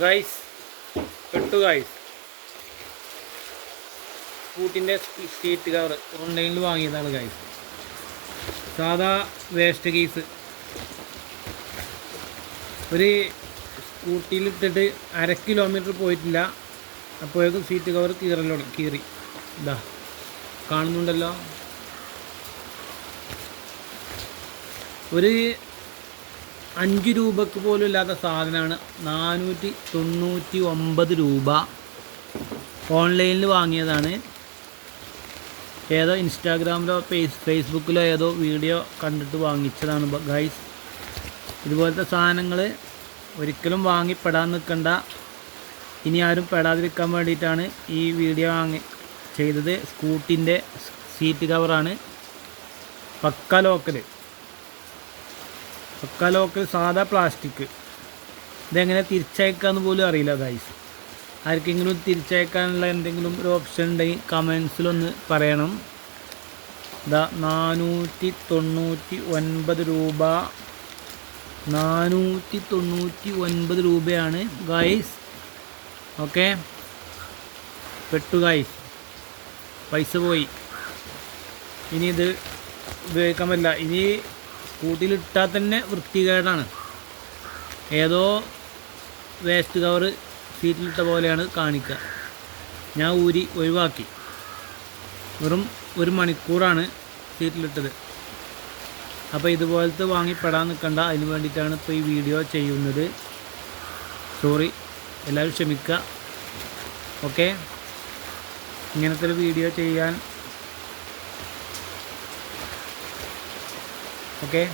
Guys പെട്ടു guys. സ്കൂട്ടിൻ്റെ seat cover ഓൺലൈനിൽ വാങ്ങിയതാണ് ഗൈസ്. സാധാ വേസ്റ്റ് കേസ് ഒരു സ്കൂട്ടിയിലിട്ടിട്ട് 1/2 കിലോമീറ്റർ പോയിട്ടില്ല, അപ്പോഴേക്കും സീറ്റ് കവർ കീറി. ഇതാ കാണുന്നുണ്ടല്ലോ. ഒരു 5 രൂപക്ക് പോലും ഇല്ലാത്ത സാധനമാണ് 499 രൂപ. ഓൺലൈനിൽ വാങ്ങിയതാണ്. ഏതോ ഇൻസ്റ്റാഗ്രാമിലോ ഫേസ്ബുക്കിലോ ഏതോ വീഡിയോ കണ്ടിട്ട് വാങ്ങിച്ചതാണ് ഗൈസ്. ഇതുപോലത്തെ സാധനങ്ങൾ ഒരിക്കലും വാങ്ങിപ്പെടാൻ നിൽക്കണ്ട. ഇനി ആരും പെടാതിരിക്കാൻ വേണ്ടിയിട്ടാണ് ഈ വീഡിയോ ചെയ്തത്. സ്കൂട്ടിൻ്റെ സീറ്റ് കവറാണ്. പക്ക ലോക്കൽ സാധാ പ്ലാസ്റ്റിക്. ഇതെങ്ങനെ തിരിച്ചയക്കാമെന്ന് പോലും അറിയില്ല ഗൈസ്. ആർക്കെങ്കിലും തിരിച്ചയക്കാനുള്ള എന്തെങ്കിലും ഒരു ഓപ്ഷൻ ഉണ്ടെങ്കിൽ കമൻസിലൊന്ന് പറയണം. ഇതാ 499 രൂപ. 499 രൂപയാണ് ഗൈസ്. ഓക്കെ, പെട്ടു ഗൈസ്, പൈസ പോയി. ഇനി ഇത് ഉപയോഗിക്കാൻ പറ്റില്ല. ഇനി സ്കൂട്ടിയിലിട്ടാൽ തന്നെ വൃത്തികേടാണ്. ഏതോ വേസ്റ്റ് കവർ സീറ്റിലിട്ട പോലെയാണ് കാണിക്കുക. ഞാൻ ഒഴിവാക്കി. വെറും 1 മണിക്കൂറാണ് സീറ്റിലിട്ടത്. അപ്പോൾ ഇതുപോലത്തെ വാങ്ങിപ്പെടാൻ നിൽക്കണ്ട. അതിന് വേണ്ടിയിട്ടാണ് ഇപ്പോൾ ഈ വീഡിയോ ചെയ്യുന്നത്. സോറി, എല്ലാവരും ക്ഷമിക്കുക. ഓക്കെ, ഇങ്ങനത്തെ ഒരു വീഡിയോ ചെയ്യാൻ. ഓക്കെ.